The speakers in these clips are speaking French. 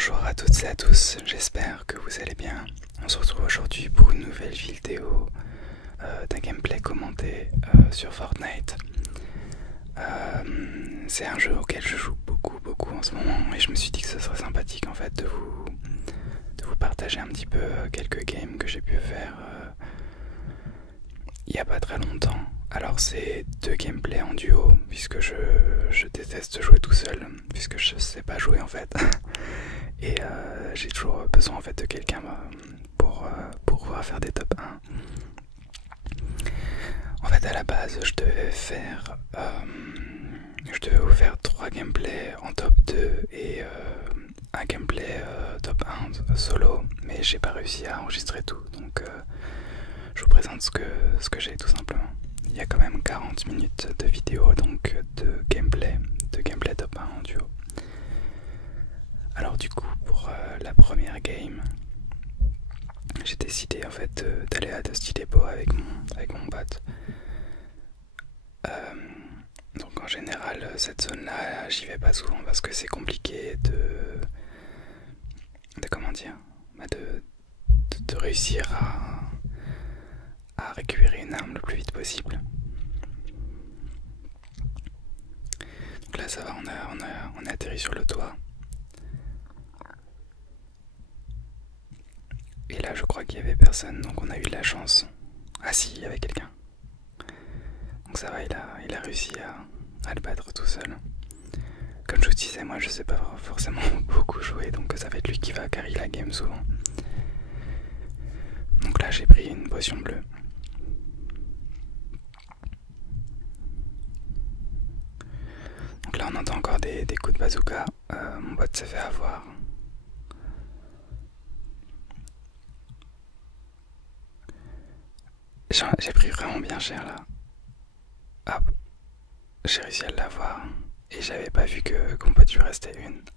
Bonjour à toutes et à tous, j'espère que vous allez bien. On se retrouve aujourd'hui pour une nouvelle vidéo d'un gameplay commenté sur Fortnite. C'est un jeu auquel je joue beaucoup en ce moment et je me suis dit que ce serait sympathique en fait de vous partager un petit peu quelques games que j'ai pu faire il n'y a pas très longtemps. Alors c'est deux gameplays en duo puisque je déteste jouer tout seul puisque je sais pas jouer en fait. Et j'ai toujours besoin en fait de quelqu'un pour pouvoir faire des top 1. En fait à la base je devais vous faire 3 gameplays en top 2 et un gameplay top 1 solo, mais j'ai pas réussi à enregistrer tout, donc je vous présente ce que j'ai tout simplement. Il y a quand même 40 minutes de vidéo, donc de gameplay top 1 en duo. Alors du coup pour la première game, j'ai décidé en fait d'aller à Dusty Depot avec mon pote. Donc en général cette zone là j'y vais pas souvent parce que c'est compliqué de comment dire, de réussir à récupérer une arme le plus vite possible. Donc là ça va, on a atterri sur le toit. Et là je crois qu'il y avait personne, donc on a eu de la chance. Ah si, il y avait quelqu'un. Donc ça va, il a réussi à le battre tout seul. Comme je vous disais, moi je sais pas forcément beaucoup jouer, donc ça va être lui qui va carry la game souvent. Donc là j'ai pris une potion bleue. Donc là on entend encore des coups de bazooka. Mon bot s'est fait avoir. J'ai pris vraiment bien cher là. Hop, j'ai réussi à l'avoir. Et j'avais pas vu que qu'on peut lui rester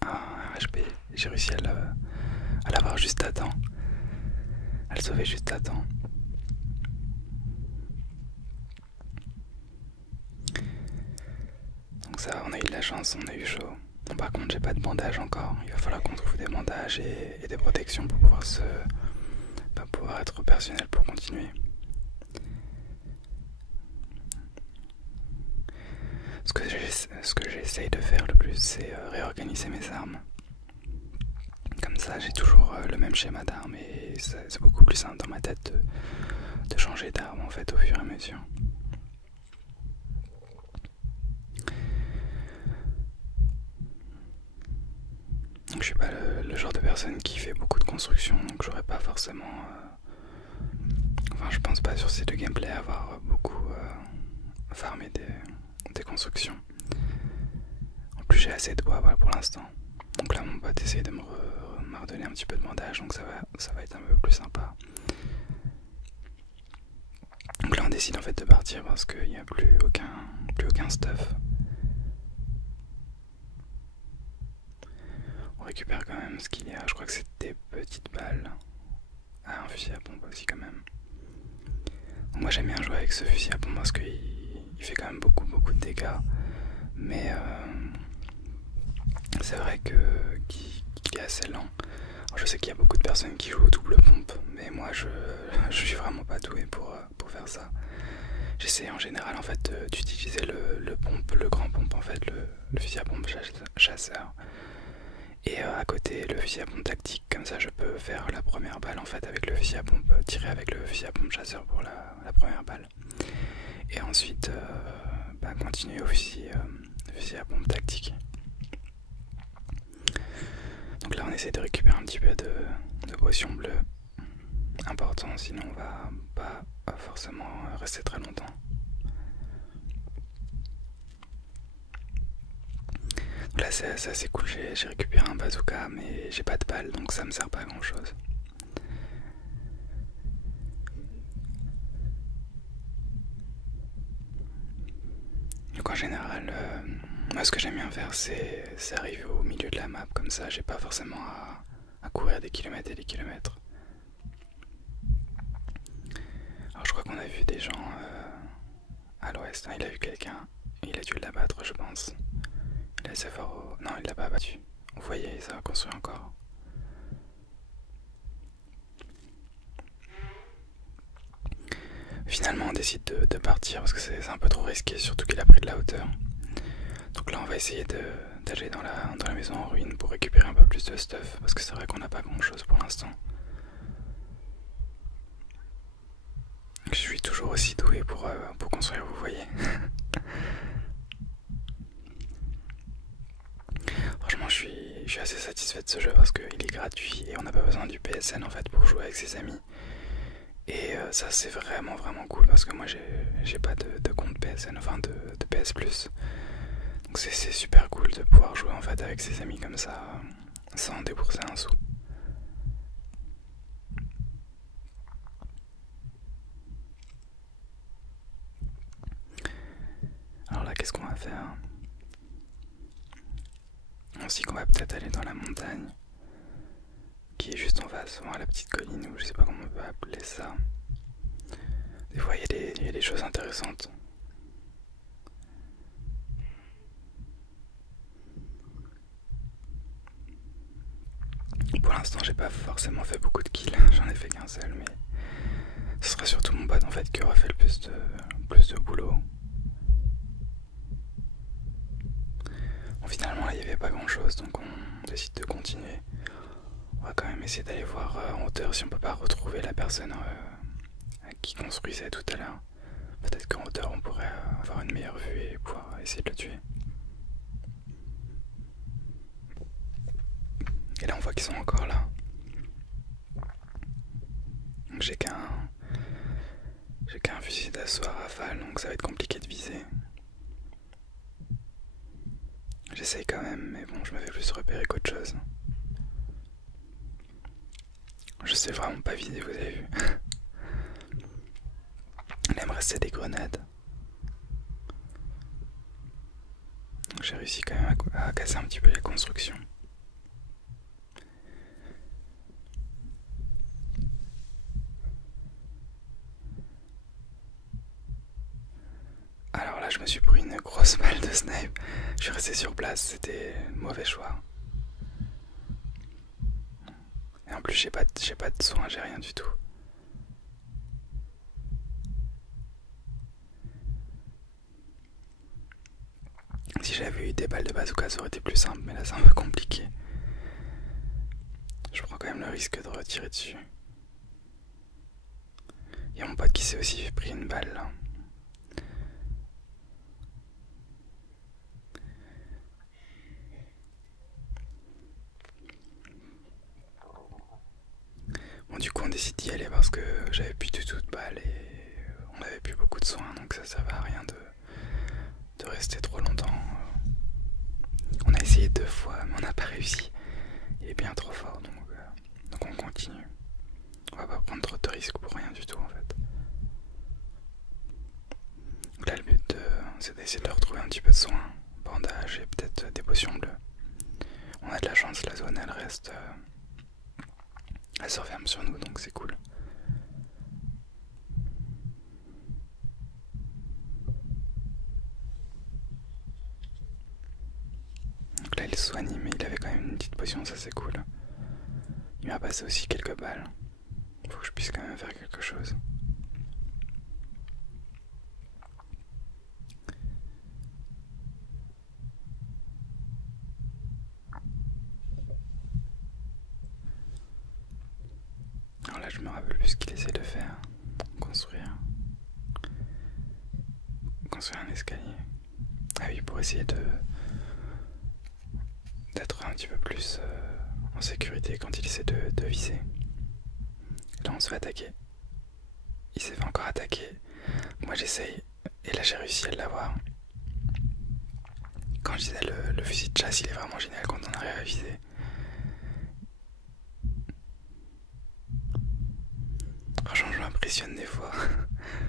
un HP. J'ai réussi à l'avoir juste à temps. À le sauver juste à temps. Donc ça, on a eu de la chance, on a eu chaud. Bon, par contre, j'ai pas de bandage encore. Il va falloir qu'on trouve des bandages et des protections pour pouvoir pouvoir être opérationnel pour continuer. Ce que j'essaye de faire le plus, c'est réorganiser mes armes. Comme ça, j'ai toujours le même schéma d'armes et c'est beaucoup plus simple dans ma tête de changer d'arme en fait au fur et à mesure. Donc je suis pas le genre de personne qui fait beaucoup de construction, donc j'aurais pas forcément... Enfin je pense pas sur ces deux gameplays avoir beaucoup farmé des constructions. En plus j'ai assez de bois pour l'instant. Donc là mon pote essaye de me redonner un petit peu de bandage, donc ça va être un peu plus sympa. Donc là on décide en fait de partir parce qu'il n'y a plus aucun stuff. On récupère quand même ce qu'il y a, je crois que c'est des petites balles. Ah, un fusil à pompe aussi quand même. Donc moi j'aime bien jouer avec ce fusil à pompe parce qu'il fait quand même beaucoup de dégâts. Mais c'est vrai qu'il est assez lent. Alors, je sais qu'il y a beaucoup de personnes qui jouent au double pompe, mais moi je suis vraiment pas doué pour faire ça. J'essaie en général en fait d'utiliser le grand pompe en fait, le fusil à pompe chasseur. Et à côté le fusil à pompe tactique, comme ça je peux faire la première balle en fait avec le fusil à pompe, tirer avec le fusil à pompe chasseur pour la première balle. Et ensuite continuer au fusil à pompe tactique. Donc là on essaie de récupérer un petit peu de potions bleues. Important, sinon on va pas forcément rester très longtemps. Donc là c'est assez cool, j'ai récupéré un bazooka mais j'ai pas de balles donc ça me sert pas à grand chose. Donc en général, moi ce que j'aime bien faire c'est arriver au milieu de la map, comme ça j'ai pas forcément à courir des kilomètres et des kilomètres. Alors je crois qu'on a vu des gens à l'ouest, il a vu quelqu'un, il a dû l'abattre je pense. Il est assez fort non il l'a pas abattu. Vous voyez, ça va construire encore. décide de partir parce que c'est un peu trop risqué, surtout qu'il a pris de la hauteur. Donc là on va essayer d'aller dans la maison en ruine pour récupérer un peu plus de stuff parce que c'est vrai qu'on n'a pas grand chose pour l'instant. Je suis toujours aussi doué pour construire, vous voyez. Franchement je suis assez satisfait de ce jeu parce qu'il est gratuit et on n'a pas besoin du PSN en fait pour jouer avec ses amis. Et ça c'est vraiment cool parce que moi j'ai pas de compte PSN, enfin de PS Plus. Donc c'est super cool de pouvoir jouer en fait avec ses amis comme ça sans débourser un sou. Alors là qu'est-ce qu'on va faire? On se dit qu'on va peut-être aller dans la montagne qui est juste en face, la petite colline ou je sais pas comment on peut appeler ça. Des fois il y a des choses intéressantes. Pour l'instant j'ai pas forcément fait beaucoup de kills, j'en ai fait qu'un seul, mais ce sera surtout mon bot en fait qui aura fait le plus de boulot. Bon, finalement là il n'y avait pas grand chose donc on décide de continuer. On va quand même essayer d'aller voir en hauteur si on peut pas retrouver la personne qui construisait tout à l'heure. Peut-être qu'en hauteur on pourrait avoir une meilleure vue et pouvoir essayer de le tuer. Et là on voit qu'ils sont encore là. Donc j'ai qu'un fusil d'assaut à rafale donc ça va être compliqué de viser. J'essaye quand même mais bon je me fais plus repérer qu'autre chose. Je sais vraiment pas viser, vous avez vu. Là il me restait des grenades. Donc j'ai réussi quand même à casser un petit peu les constructions. Alors là je me suis pris une grosse balle de snipe. Je suis resté sur place, c'était mauvais choix. Et en plus j'ai pas de soin, j'ai rien du tout. Si j'avais eu des balles de bazooka ça aurait été plus simple, mais là c'est un peu compliqué. Je prends quand même le risque de retirer dessus. Il y a mon pote qui s'est aussi pris une balle là. Bon du coup on décide d'y aller parce que j'avais plus du tout de balles et on avait plus beaucoup de soins donc ça servait à rien de rester trop longtemps. On a essayé 2 fois mais on n'a pas réussi. Il est bien trop fort donc on continue. On va pas prendre trop de risques pour rien du tout en fait. Donc là le but c'est d'essayer de retrouver un petit peu de soins, bandage et peut-être des potions bleues. On a de la chance, la zone elle reste... elle se referme sur nous donc c'est cool. Donc là il soigne mais il avait quand même une petite potion, ça c'est cool. Il m'a passé aussi quelques balles. Faut que je puisse quand même faire quelque chose. Alors là je me rappelle plus ce qu'il essaie de faire. Construire un escalier. Ah oui, pour essayer d'être un petit peu plus en sécurité quand il essaie de viser. Là on se fait attaquer. Il s'est fait encore attaquer. Moi j'essaye et là j'ai réussi à l'avoir. Quand je disais le fusil de chasse il est vraiment génial quand on arrive à viser. Franchement je m'impressionne des fois.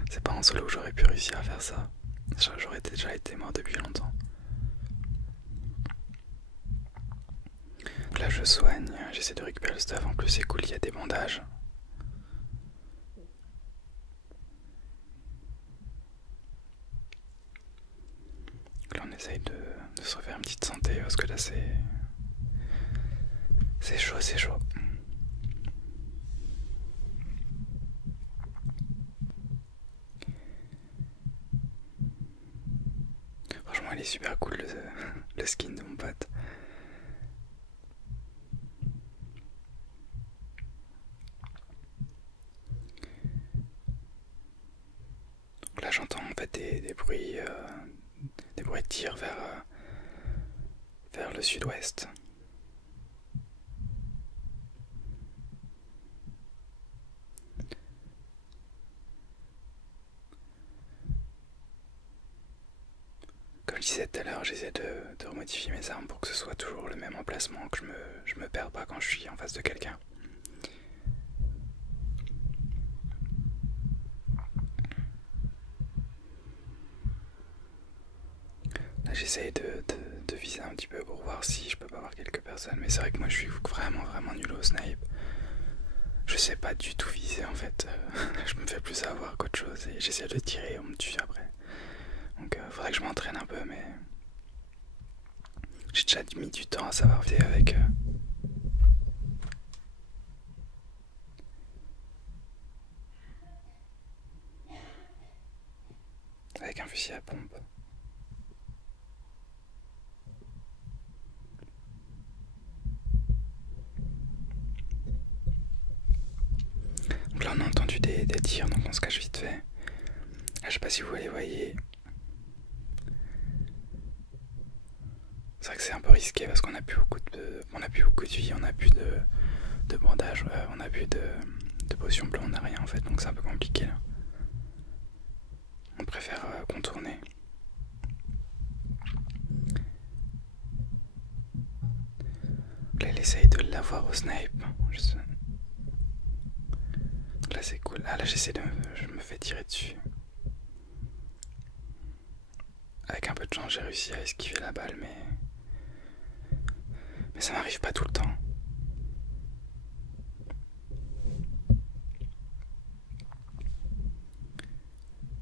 C'est pas en solo où j'aurais pu réussir à faire ça. J'aurais déjà été mort depuis longtemps. Là je soigne, j'essaie de récupérer le stuff, en plus c'est cool, il y a des bandages. Là on essaye de se refaire une petite santé parce que là c'est chaud, c'est chaud. est super cool le skin de mon pote. Donc là j'entends en fait des bruits de tir vers le sud-ouest. Comme je disais tout à l'heure, j'essaie de remodifier mes armes pour que ce soit toujours le même emplacement, que je me perde pas quand je suis en face de quelqu'un. Là j'essaye de viser un petit peu pour voir si je peux pas voir quelques personnes, mais c'est vrai que moi je suis vraiment nul au snipe. Je sais pas du tout viser en fait, je me fais plus avoir qu'autre chose et j'essaie de tirer et on me tue après. Donc faudrait que je m'entraîne un peu, mais j'ai déjà mis du temps à savoir viser avec un fusil à pompe. Donc là on a entendu des tirs, donc on se cache vite fait. Là, je sais pas si vous les voyez. C'est vrai que c'est un peu risqué parce qu'on a plus beaucoup de vie, on a plus de bandages, on a plus de potions bleues, on a rien en fait, donc c'est un peu compliqué là. On préfère contourner. Là il essaye de l'avoir au snipe. Donc là c'est cool. Ah là je me fais tirer dessus. Avec un peu de chance j'ai réussi à esquiver la balle, mais ça m'arrive pas tout le temps.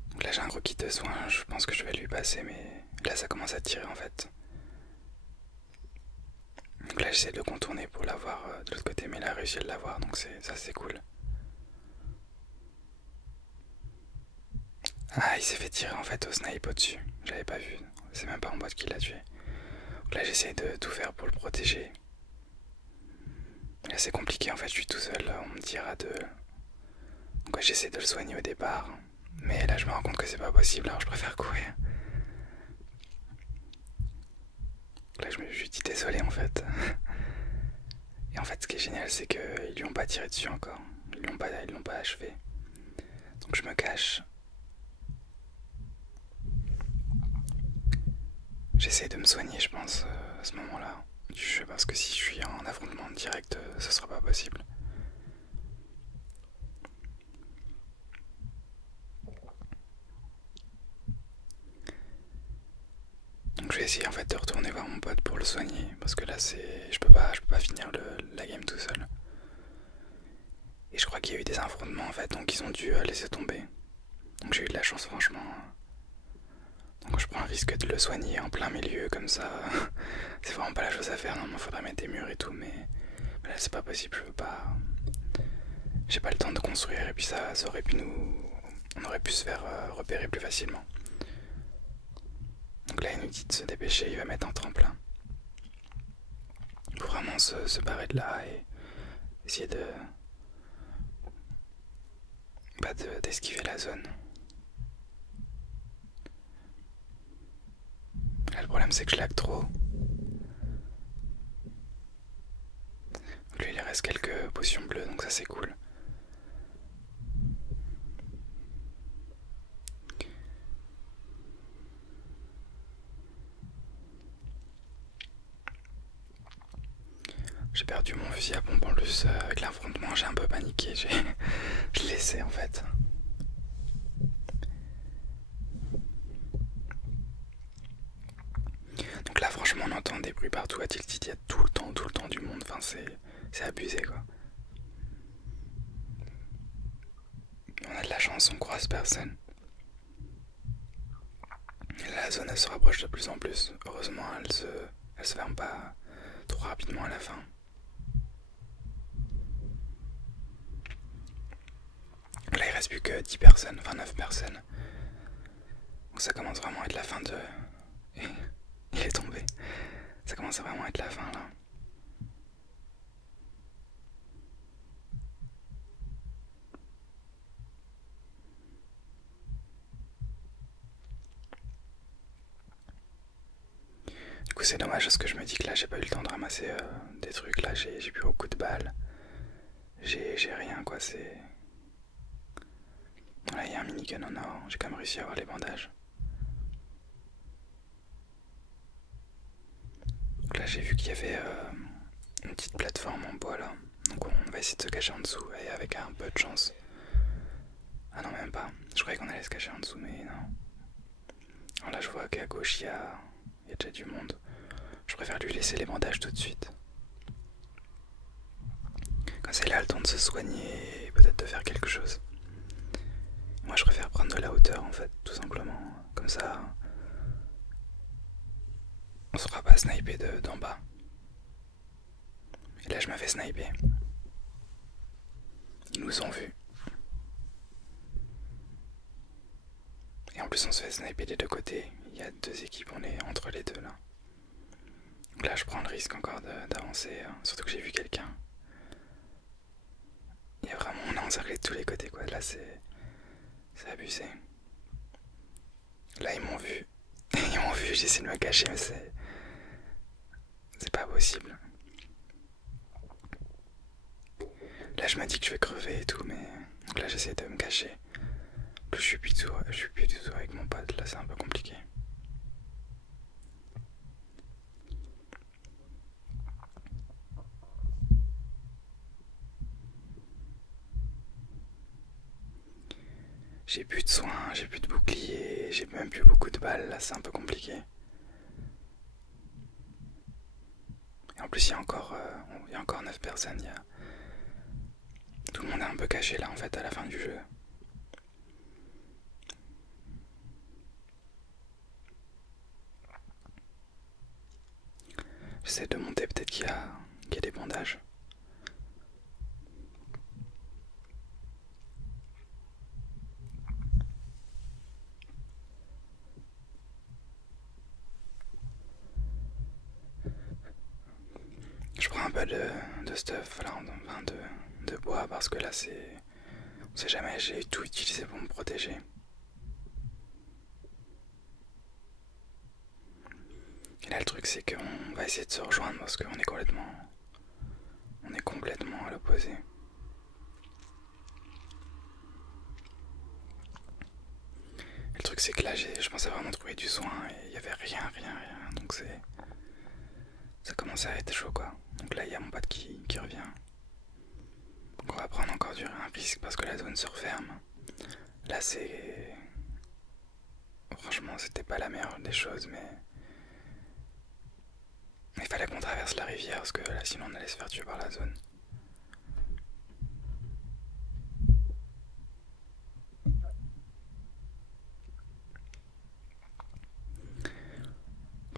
Donc là j'ai un requis de soins, je pense que je vais lui passer, mais là ça commence à tirer en fait. Donc là j'essaie de contourner pour l'avoir de l'autre côté, mais il a réussi à l'avoir, donc ça c'est cool. Ah, il s'est fait tirer en fait au snipe au-dessus, j'avais pas vu, c'est même pas en boîte qui l'a tué. Donc là j'essaie de tout faire pour le protéger. Là c'est compliqué en fait, je suis tout seul, on me dira de... Donc ouais, j'essaie de le soigner au départ, mais là je me rends compte que c'est pas possible, alors je préfère courir. Là je me suis dit désolé en fait. Et en fait ce qui est génial c'est qu'ils lui ont pas tiré dessus encore, ils l'ont pas achevé. Donc je me cache. J'essaie de me soigner je pense à ce moment-là. Je sais parce que si je suis en affrontement direct, ce sera pas possible. Donc je vais essayer en fait de retourner voir mon pote pour le soigner parce que là je peux pas finir la game tout seul. Et je crois qu'il y a eu des affrontements en fait, donc ils ont dû laisser tomber. Donc j'ai eu de la chance franchement. Donc je prends le risque de le soigner en plein milieu comme ça. C'est vraiment pas la chose à faire, non, il faudrait mettre des murs et tout, mais là c'est pas possible, je veux pas. J'ai pas le temps de construire et puis ça aurait pu on aurait pu se faire repérer plus facilement. Donc là il nous dit de se dépêcher, il va mettre un tremplin. Pour vraiment se barrer de là et essayer d'esquiver la zone. Là, le problème c'est que je lag trop. Donc lui il reste quelques potions bleues, donc ça c'est cool. J'ai perdu mon fusil à pompe en plus avec l'affrontement, j'ai un peu paniqué, je l'ai laissé en fait. Donc là franchement on entend des bruits partout à Tilted, il y a tout le temps du monde, enfin c'est abusé quoi. On a de la chance, on croise personne. Et la zone elle se rapproche de plus en plus, heureusement elle se ferme pas trop rapidement à la fin. Là il reste plus que 10 personnes, enfin 9 personnes. Donc ça commence vraiment à être la fin de... Il est tombé. Ça commence à vraiment être la fin là. Du coup c'est dommage parce que je me dis que là j'ai pas eu le temps de ramasser des trucs. Là j'ai plus beaucoup de balles. J'ai rien quoi, c'est... Là il y a un minigun en or, j'ai quand même réussi à avoir les bandages. Donc là j'ai vu qu'il y avait une petite plateforme en bois là. Donc on va essayer de se cacher en dessous et avec un peu de chance. Ah non même pas, je croyais qu'on allait se cacher en dessous mais non. Alors là je vois qu'à gauche il y a déjà du monde. Je préfère lui laisser les bandages tout de suite. Quand c'est là le temps de se soigner et peut-être de faire quelque chose. Moi je préfère prendre de la hauteur en fait, tout simplement. Comme ça, on ne sera pas snipé d'en bas. Et là je me fais sniper. Ils nous ont vus. Et en plus on se fait sniper des deux côtés. Il y a deux équipes, on est entre les deux là. Donc là je prends le risque encore d'avancer, surtout que j'ai vu quelqu'un. Il y a vraiment, on a encerclé de tous les côtés quoi, là c'est abusé. Là ils m'ont vu, ils m'ont vu, j'essaie de me cacher mais c'est pas possible. Là je me dis que je vais crever et tout mais donc là j'essaie de me cacher. En plus je suis plus du tout avec mon pote, là c'est un peu compliqué. J'ai plus de soins, j'ai plus de bouclier, j'ai même plus beaucoup de balles, là c'est un peu compliqué. Et en plus il y a encore 9 personnes, tout le monde est un peu caché là en fait à la fin du jeu. J'essaie de monter, peut-être qu'il y a des bandages. Je prends un peu de stuff là, enfin de bois parce que là c'est... On sait jamais, j'ai tout utilisé pour me protéger. Et là le truc c'est qu'on va essayer de se rejoindre parce qu'on est complètement... On est complètement à l'opposé. Le truc c'est que là je pensais vraiment trouver du soin et il y avait rien, donc ça commençait à être chaud quoi. Donc là il y a mon pote qui revient. Donc on va prendre encore un risque parce que la zone se referme. Là c'est... Franchement c'était pas la meilleure des choses mais... Il fallait qu'on traverse la rivière parce que là sinon on allait se faire tuer par la zone.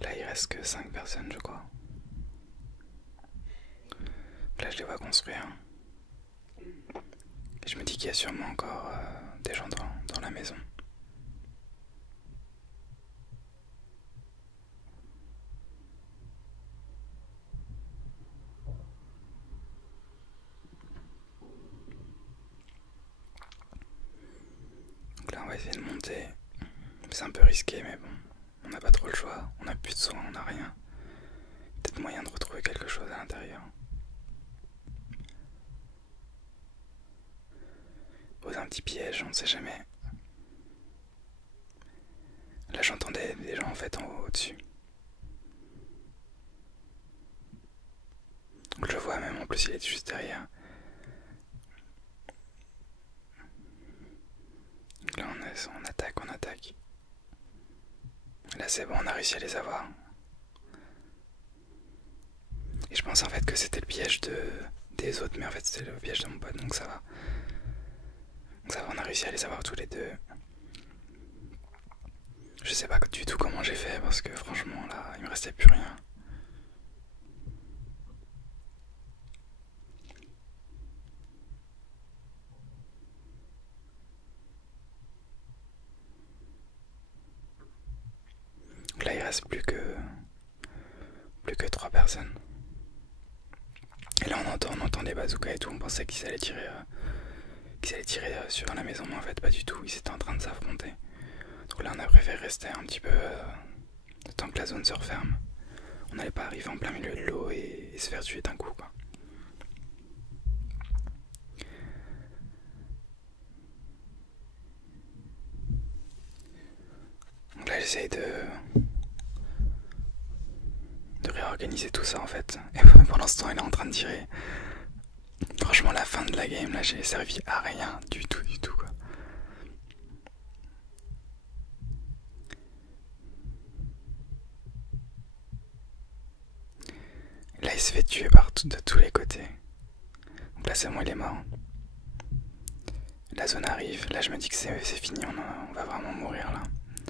Là il reste que 5 personnes je crois. Là je les vois construire. Et je me dis qu'il y a sûrement encore des gens dans la maison. Donc là on va essayer de monter. C'est un peu risqué mais bon. On n'a pas trop le choix. On n'a plus de soins, on n'a rien. Peut-être moyen de retrouver quelque chose à l'intérieur. Pose un petit piège, on ne sait jamais. Là j'entendais des gens en fait en haut au-dessus. Donc je le vois même, en plus il est juste derrière. Donc là on attaque. Là c'est bon, on a réussi à les avoir. Et je pense en fait que c'était le piège des autres, mais en fait c'était le piège de mon pote, donc ça va. Donc ça va, on a réussi à les avoir tous les deux. Je sais pas du tout comment j'ai fait parce que franchement là il me restait plus rien. Donc là il reste plus que plus que 3 personnes. Et là on entend des bazookas et tout, on pensait qu'ils allaient tirer, sur la maison, mais en fait pas du tout, ils étaient en train de s'affronter. Donc là on a préféré rester un petit peu le temps que la zone se referme. On n'allait pas arriver en plein milieu de l'eau et se faire tuer d'un coup quoi. Donc là j'essaye de réorganiser tout ça en fait. Et pour l'instant il est en train de tirer. Franchement la fin de la game là j'ai servi à rien du tout quoi. Là il se fait tuer de tous les côtés. Donc là c'est bon, il est mort. La zone arrive, là je me dis que c'est fini, on va vraiment mourir là.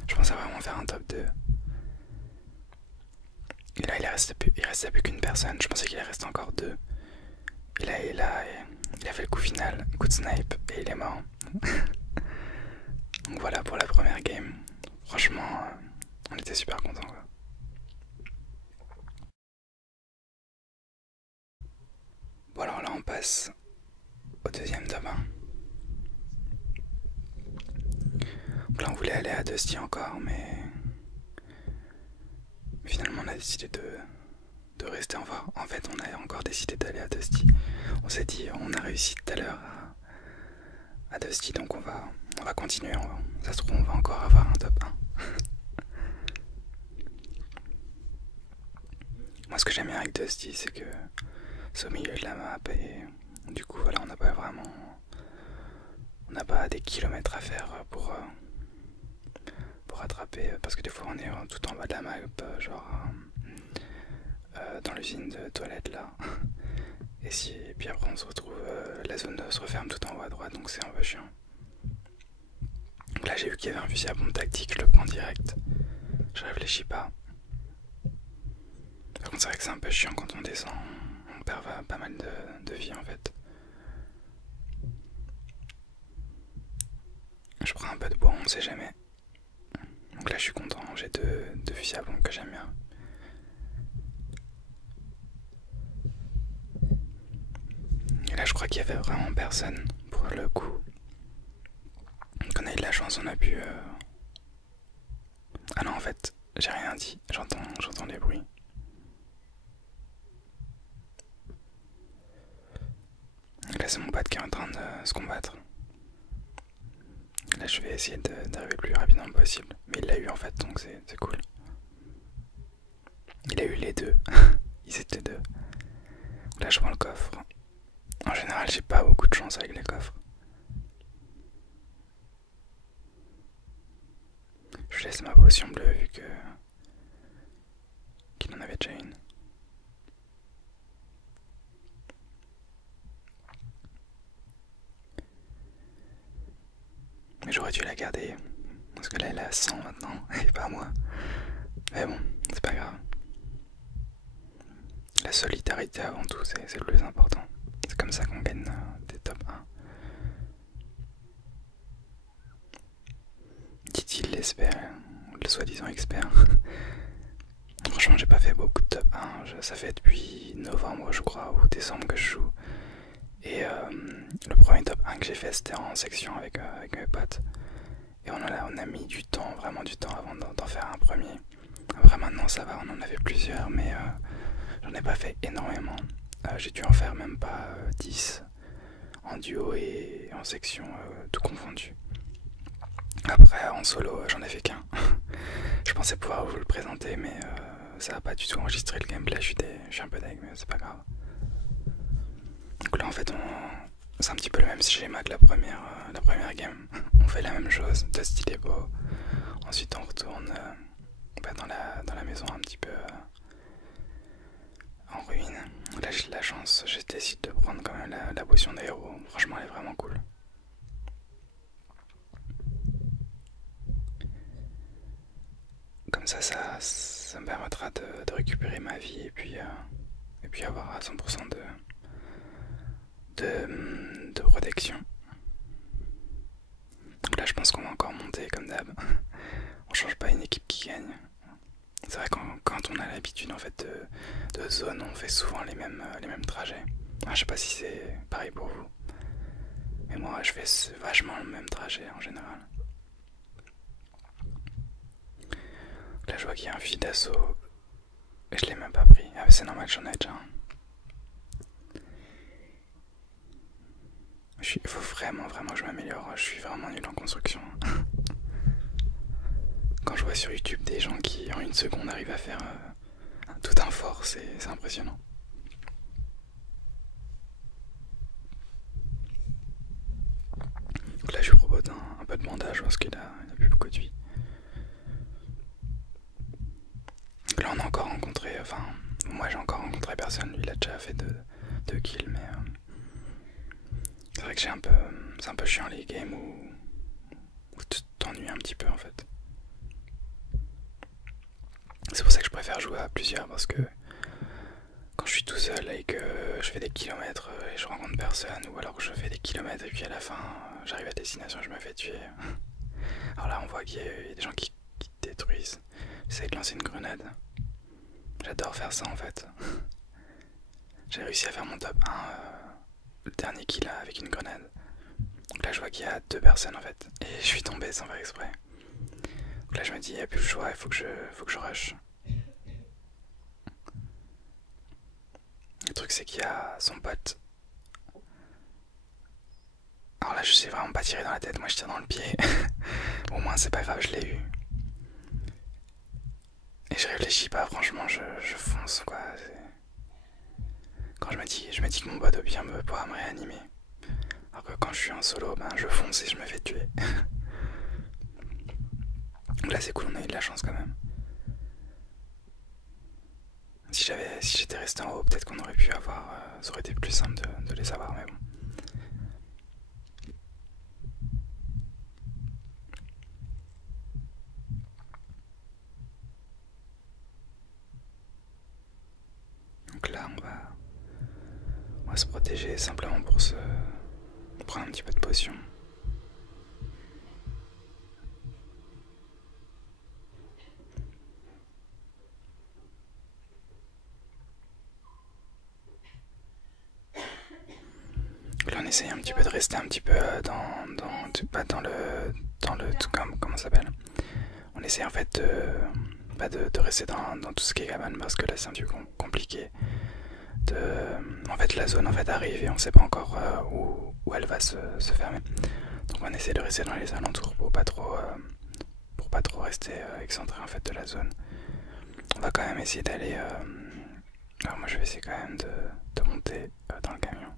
Je pense à vraiment faire un top 2. Et là il restait plus qu'une personne, je pensais qu'il en restait encore 2. Et là il a fait le coup final, coup de snipe et il est mort. Donc voilà pour la première game. Franchement, on était super contents quoi. Bon alors là on passe au deuxième top 1. Donc là on voulait aller à Dusty encore mais finalement on a décidé de rester encore. En fait on a encore décidé d'aller à Dusty. On s'est dit on a réussi tout à l'heure à Dusty donc on va continuer. Ça se trouve on va encore avoir un top 1. Moi ce que j'aime bien avec Dusty c'est que c'est au milieu de la map et du coup voilà on n'a pas des kilomètres à faire pour rattraper parce que des fois on est tout en bas de la map genre dans l'usine de toilettes là et puis après on se retrouve la zone se referme tout en haut à droite donc c'est un peu chiant. Donc là j'ai vu qu'il y avait un fusil à pompe tactique, je le prends direct, je réfléchis pas. Par contre c'est vrai que c'est un peu chiant quand on descend, on perd pas mal de vie en fait. Je prends un peu de bois, on sait jamais. Donc là je suis content, j'ai deux fusils à pompe que j'aime bien. Et là je crois qu'il y avait vraiment personne pour le coup. Donc on a eu de la chance, on a pu... Ah non en fait, j'ai rien dit, j'entends des bruits. Et là c'est mon pote qui est en train de se combattre. Là je vais essayer d'arriver le plus rapidement possible. Mais il l'a eu en fait donc c'est cool. Il a eu les deux. Ils étaient deux. Là je prends le coffre. En général j'ai pas beaucoup de chance avec les coffres. Je laisse ma potion bleue vu qu'il en avait déjà une. Mais j'aurais dû la garder. Parce que là elle est à 100 maintenant et pas à moi. Mais bon, c'est pas grave. La solidarité avant tout, c'est le plus important. C'est comme ça qu'on gagne des top 1. Dit-il l'espère, le soi-disant expert. Franchement, j'ai pas fait beaucoup de top 1. Ça fait depuis novembre, je crois, ou décembre que je joue. Et le premier top 1 que j'ai fait, c'était en section avec mes potes. Et on a mis du temps, vraiment du temps avant d'en faire un premier. Après maintenant ça va, on en avait plusieurs, mais j'en ai pas fait énormément. J'ai dû en faire même pas 10 en duo et en section, tout confondu. Après en solo j'en ai fait qu'un. Je pensais pouvoir vous le présenter mais ça a pas du tout enregistré le gameplay, je suis un peu deg mais c'est pas grave. Donc là en fait c'est un petit peu le même schéma que la première game. On fait la même chose, Dusty Depot. Ensuite on retourne dans la maison un petit peu en ruine. Là j'ai de la chance, j'ai décidé de prendre quand même la potion de héros. Franchement elle est vraiment cool. Comme ça me permettra de récupérer ma vie et puis avoir à 100% de protection. Donc là je pense qu'on va encore monter comme d'hab. On change pas une équipe qui gagne. C'est vrai quand quand on a l'habitude en fait de zone, on fait souvent les mêmes trajets. Je sais pas si c'est pareil pour vous, mais moi je fais vachement le même trajet en général. Là je vois qu'il y a un fusil d'assaut et je l'ai même pas pris. Ah mais c'est normal, j'en ai déjà un. Il faut vraiment que je m'améliore, je suis vraiment nul en construction. Quand je vois sur YouTube des gens qui en une seconde arrivent à faire tout un fort, c'est impressionnant. Donc là je lui propose un peu de bandage parce qu'il a plus beaucoup de vie. Donc là on a encore rencontré, enfin moi j'ai encore rencontré personne, lui il a déjà fait deux kills, mais c'est vrai que c'est un peu chiant les games où tu t'ennuies un petit peu en fait. C'est pour ça que je préfère jouer à plusieurs parce que quand je suis tout seul et que je fais des kilomètres et je rencontre personne, ou alors que je fais des kilomètres et puis à la fin j'arrive à destination et je me fais tuer. Alors là on voit qu'il y a des gens qui détruisent. J'essaie de lancer une grenade. J'adore faire ça en fait. J'ai réussi à faire mon top 1, le dernier kill avec une grenade. Donc là je vois qu'il y a 2 personnes en fait. Et je suis tombé sans faire exprès. Donc là je me dis il n'y a plus le choix, il faut que je rush. Le truc c'est qu'il y a son pote. Alors là je sais vraiment pas tirer dans la tête, moi je tire dans le pied. Au moins c'est pas grave, je l'ai eu. Et je réfléchis pas, franchement je fonce quoi. Quand je me dis que mon bot au pire pourra me réanimer. Alors que quand je suis en solo, ben je fonce et je me fais tuer. Donc là c'est cool, on a eu de la chance quand même. Si j'étais resté en haut, peut-être qu'on aurait pu avoir. Ça aurait été plus simple de les avoir, mais bon. Donc là on va se protéger simplement pour se prendre un petit peu de potion. Là on essaye un petit peu de rester un petit peu dans le tout comme comment ça s'appelle. On essaye en fait de rester dans tout ce qui est cabane parce que là c'est un petit peu compliqué. En fait la zone en fait arrive et on sait pas encore où elle va se fermer. Donc on essaie de rester dans les alentours pour pas trop rester excentré en fait de la zone. On va quand même essayer d'aller. Alors moi je vais essayer quand même de monter dans le camion.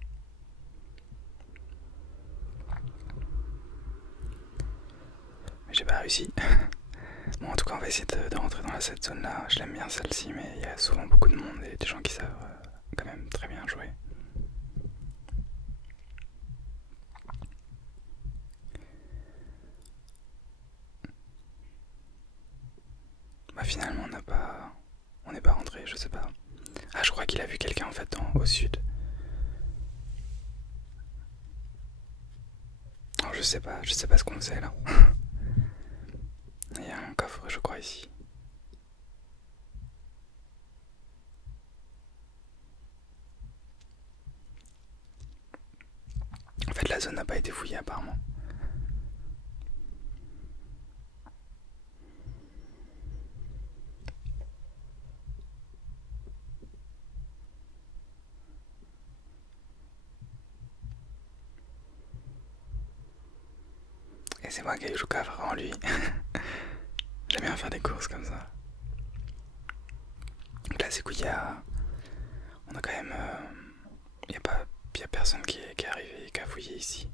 Mais j'ai pas réussi. Bon en tout cas on va essayer de rentrer dans cette zone là. Je l'aime bien celle-ci mais il y a souvent beaucoup de monde et des gens qui savent quand même très bien jouer. Bah finalement on n'est pas rentré, je sais pas. Ah je crois qu'il a vu quelqu'un en fait au sud. Alors je sais pas ce qu'on faisait là. Il y a un coffre je crois ici. En fait la zone n'a pas été fouillée apparemment. Et c'est moi qui ai eu le coffre avant lui. J'aime bien faire des courses comme ça. Donc là c'est cool, on a quand même... Il n'y a personne qui est arrivé et qui a fouillé ici.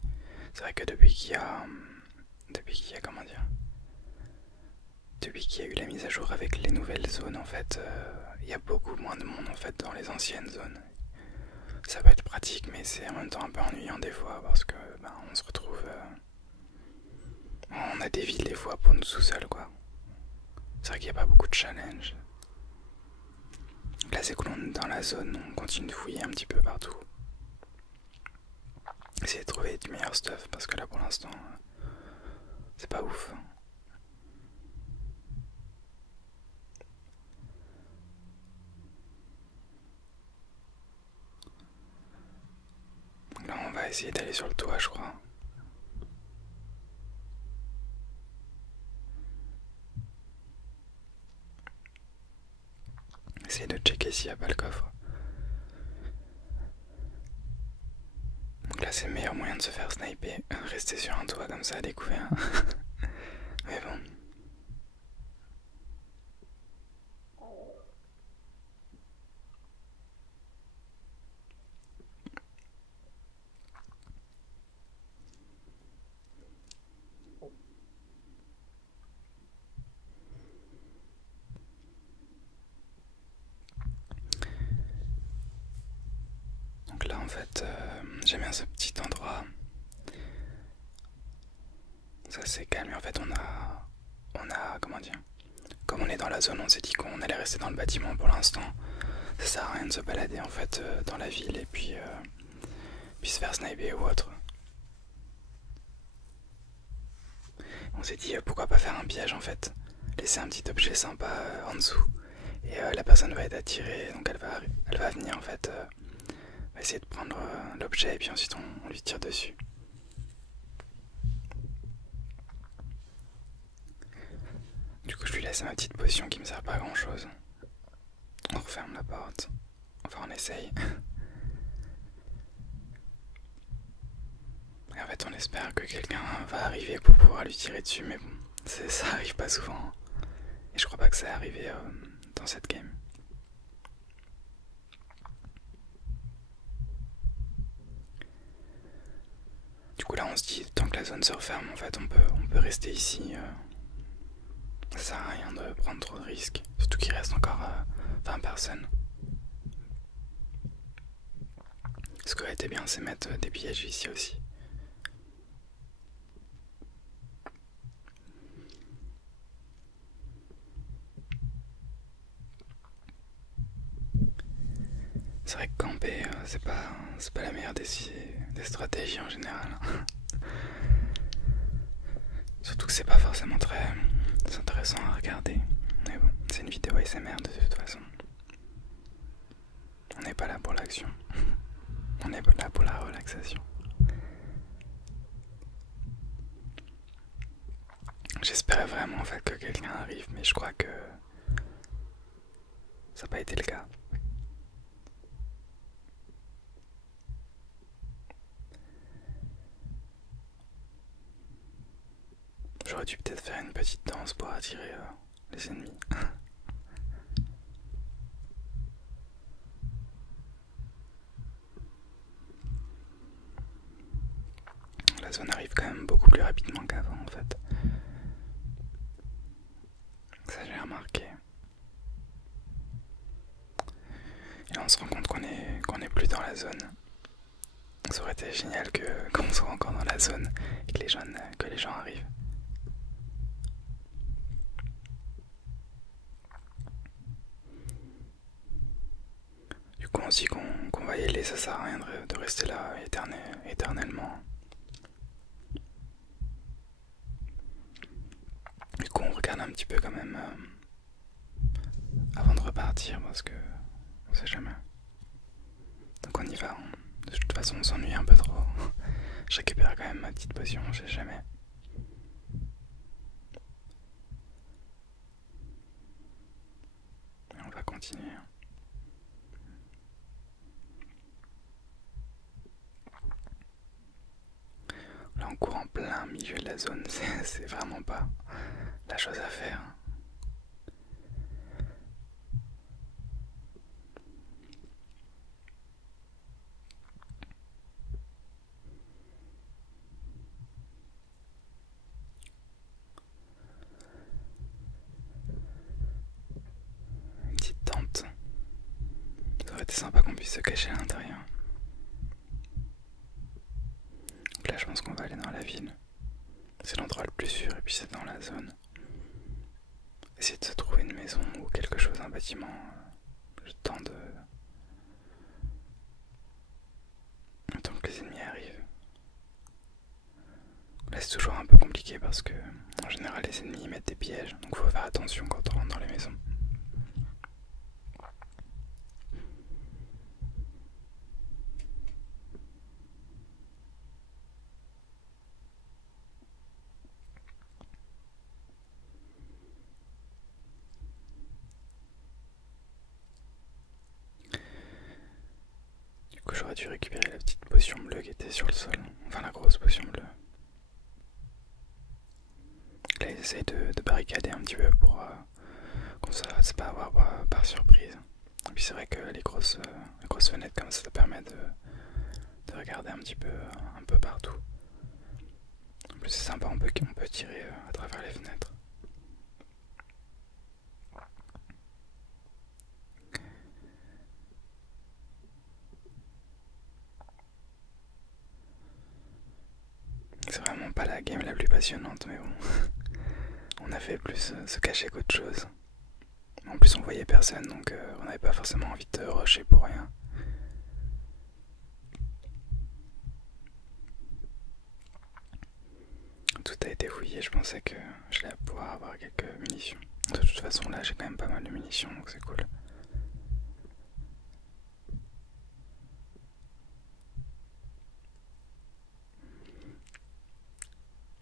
C'est vrai que depuis qu'il y a comment dire, depuis qu'il y a eu la mise à jour avec les nouvelles zones en fait, il y a beaucoup moins de monde en fait dans les anciennes zones. Ça peut être pratique mais c'est en même temps un peu ennuyant des fois parce que on se retrouve... on a des villes des fois pour nous tout seuls quoi. C'est vrai qu'il n'y a pas beaucoup de challenge. Là c'est cool, on est dans la zone, on continue de fouiller un petit peu partout. Essayer de trouver du meilleur stuff parce que là pour l'instant c'est pas ouf. essayer d'aller sur le toit, je crois. Essayer de checker s'il n'y a pas le coffre. Donc là c'est le meilleur moyen de se faire sniper, rester sur un toit comme ça à découvert. Mais bon. Donc là en fait j'aime bien ce petit endroit. Ça c'est calme et en fait comment dire, comme on est dans la zone on s'est dit qu'on allait rester dans le bâtiment pour l'instant. Ça sert à rien de se balader en fait dans la ville et puis se faire sniper ou autre. On s'est dit pourquoi pas faire un piège en fait, laisser un petit objet sympa en dessous et la personne va être attirée donc elle va venir en fait, va essayer de prendre l'objet et puis ensuite on lui tire dessus. Du coup je lui laisse ma petite potion qui me sert pas à grand chose. On referme la porte, enfin on essaye. Et en fait on espère que quelqu'un va arriver pour pouvoir lui tirer dessus mais bon, ça arrive pas souvent. Et je crois pas que ça est arrivé dans cette game. Du coup là on se dit tant que la zone se referme en fait on peut rester ici. Ça sert à rien de prendre trop de risques. Surtout qu'il reste encore 20 personnes. Ce qui aurait été bien c'est mettre des pièges ici aussi. C'est vrai que camper c'est pas la meilleure des stratégies en général. Surtout que c'est pas forcément très intéressant à regarder. Mais bon, c'est une vidéo ASMR de toute façon. On n'est pas là pour l'action. On est là pour la relaxation. J'espérais vraiment en fait que quelqu'un arrive, mais je crois que ça n'a pas été le cas. J'aurais dû peut-être faire une petite danse pour attirer les ennemis. La zone arrive quand même beaucoup plus rapidement qu'avant en fait. Ça j'ai remarqué. Et là on se rend compte qu'on est plus dans la zone. Ça aurait été génial qu'on soit encore dans la zone et que les gens arrivent. Du coup on se dit qu'on va y aller, ça sert à rien de rester là éternellement. Du coup on regarde un petit peu quand même avant de repartir parce que on sait jamais. Donc on y va. De toute façon on s'ennuie un peu trop. Je récupère quand même ma petite potion, on sait jamais. Et on va continuer. Là on court en plein milieu de la zone, c'est vraiment pas la chose à faire. Une petite tente. Ça aurait été sympa qu'on puisse se cacher à l'intérieur. Donc là je pense qu'on va aller dans la ville. C'est l'endroit le plus sûr et puis c'est dans la zone. Essayer de se trouver une maison ou quelque chose, un bâtiment. Le temps que les ennemis arrivent. Là c'est toujours un peu compliqué parce que en général les ennemis mettent des pièges. Donc faut faire attention quand on rentre dans les maisons. dû récupérer la petite potion bleue qui était sur le sol. Enfin la grosse potion bleue. Là ils essayent de barricader un petit peu pour qu'on ne se pas avoir par surprise. Et puis c'est vrai que les grosses fenêtres comme ça permet de regarder un petit peu un peu partout. En plus c'est sympa, on peut tirer à travers les fenêtres. C'est vraiment pas la game la plus passionnante, mais bon. On a fait plus se cacher qu'autre chose. En plus on voyait personne, donc on n'avait pas forcément envie de rusher pour rien. Tout a été fouillé, je pensais que j'allais pouvoir avoir quelques munitions. De toute façon là j'ai quand même pas mal de munitions, donc c'est cool.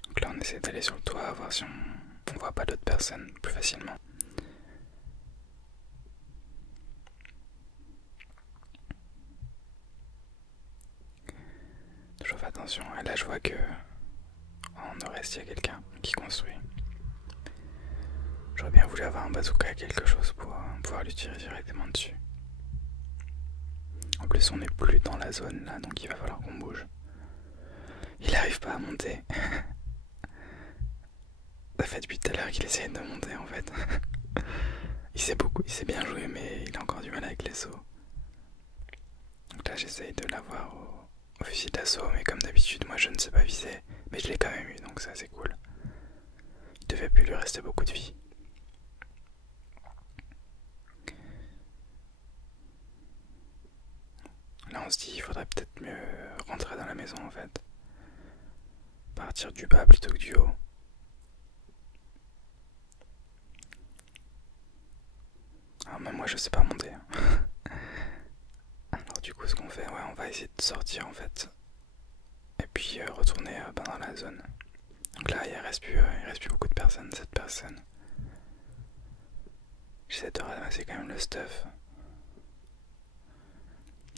Donc là on essaie d'aller sur le toit, voir si on voit pas d'autres personnes plus facilement. Toujours fais attention, et là je vois que en nord-est il y a quelqu'un qui construit. J'aurais bien voulu avoir un bazooka, quelque chose pour pouvoir lui tirer directement dessus. En plus on n'est plus dans la zone là, donc il va falloir qu'on bouge. Il n'arrive pas à monter. Ça fait depuis tout à l'heure qu'il essaie de monter en fait. Il sait bien jouer, mais il a encore du mal avec les sauts. Donc là j'essaye de l'avoir au fusil d'assaut, mais comme d'habitude moi je ne sais pas viser, mais je l'ai quand même eu, donc ça c'est cool. Il devait plus lui rester beaucoup de vie. Là on se dit il faudrait peut-être mieux rentrer dans la maison en fait. Partir du bas plutôt que du haut. Alors même moi je sais pas monter. Alors du coup ce qu'on fait, ouais, on va essayer de sortir en fait. Et puis retourner dans la zone. Donc là il reste plus beaucoup de personnes, 7 personnes. J'essaie de ramasser quand même le stuff.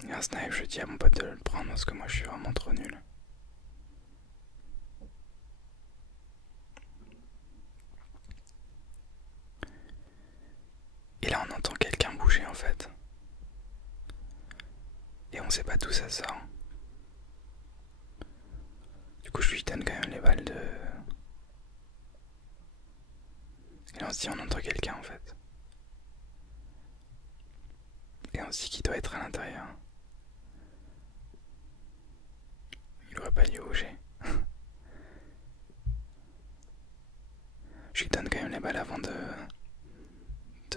Il y a un snipe, je dis à mon pote de le prendre parce que moi je suis vraiment trop nul. Et là on entend quelqu'un bouger en fait. Et on sait pas d'où ça sort. Du coup je lui donne quand même les balles de... Et là on se dit on entend quelqu'un en fait. Et on se dit qu'il doit être à l'intérieur. Il aurait pas dû bouger. Je lui donne quand même les balles avant de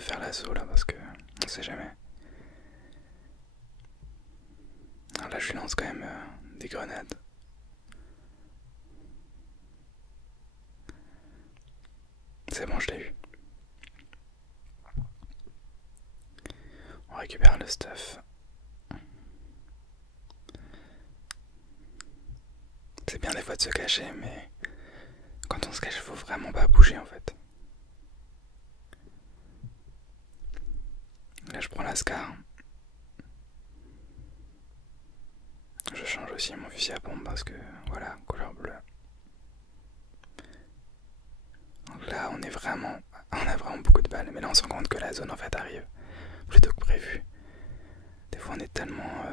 faire l'assaut là parce que on sait jamais. Alors là je lui lance quand même des grenades. C'est bon, je l'ai eu. On récupère le stuff. C'est bien des fois de se cacher, mais quand on se cache, il faut vraiment pas bouger en fait. Là je prends la Scar. Je change aussi mon fusil à pompe parce que voilà, couleur bleue. Donc là on a vraiment beaucoup de balles, mais là on se rend compte que la zone en fait arrive plus tôt que prévu. Des fois on est tellement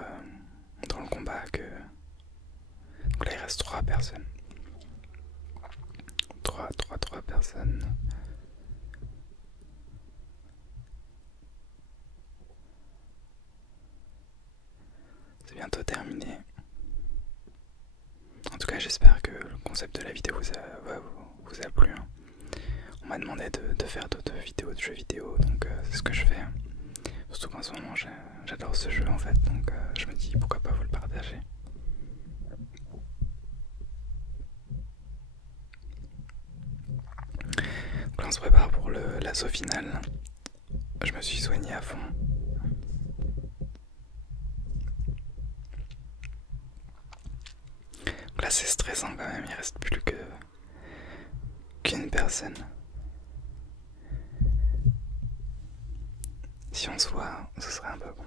dans le combat que... Donc là il reste 3 personnes. 3 personnes. C'est bientôt terminé. En tout cas j'espère que le concept de la vidéo vous a plu. On m'a demandé de faire d'autres vidéos de jeux vidéo, donc c'est ce que je fais. Surtout qu'en ce moment j'adore ce jeu en fait, donc je me dis pourquoi pas vous le partager. Donc là on se prépare pour l'assaut final. Je me suis soigné à fond. Donc là c'est stressant quand même, il reste plus qu'une personne. Si on se voit, ce serait un peu bon.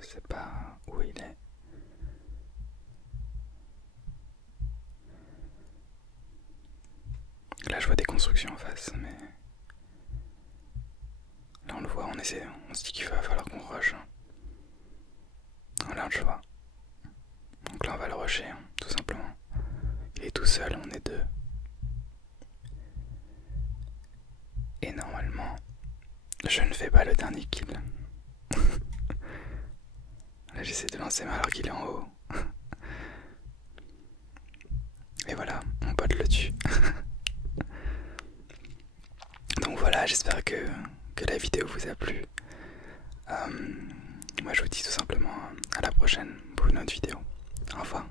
je sais pas où il est. Là je vois des constructions en face, mais là on le voit, on essaie, on se dit qu'il va falloir qu'on rush. Là je le vois. Donc là on va le rusher, hein, tout simplement. Il est tout seul, on est deux. Et normalement, je ne fais pas le dernier kill. Là j'essaie de lancer alors qu'il est en haut. Et voilà, mon pote le tue. Donc voilà, j'espère que la vidéo vous a plu. Moi je vous dis tout simplement à la prochaine pour une autre vidéo. Au revoir.